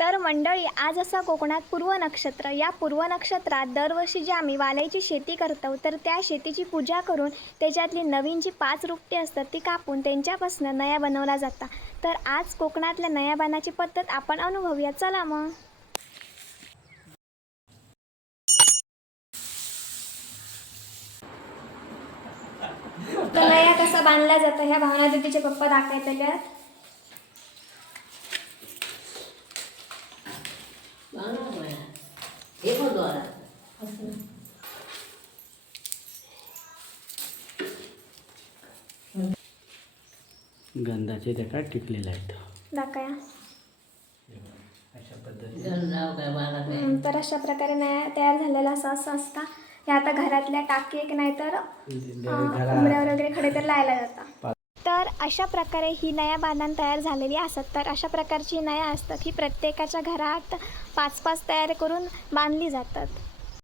तर मंडळी, आज असं कोकणात पूर्व नक्षत्र. या पूर्व नक्षत्रात दरवर्षी जी आम्ही वाल्याची शेती करतो, तर त्या शेतीची पूजा करून त्याच्यातली नवीन जी 5 रोपटे असतात ती कापून त्यांच्यापासून नया बनवला जाता. तर आज कोकणातल्या नया बांधण्याची पद्धत आपण अनुभवूया. चला मग. तर नया कसा बांधला जातो ह्या भावना दीदीचे पप्पा दाखवतात. गंधाचे ते काय टिकलेले आहेत दाखया. अशा पद्धतीने तर अशा प्रकारे नया तयार झालेला असं असता. हे आता घरातल्या टाकी एक नाही तर उमऱ्यावर वगैरे खडे तर लायला जातात. तर अशा प्रकारे ही नया बांधण तयार झालेली असत. तर अशा प्रकारची नया असतात ही प्रत्येकाच्या घरात 5-5 तयार करून बांधली जातात.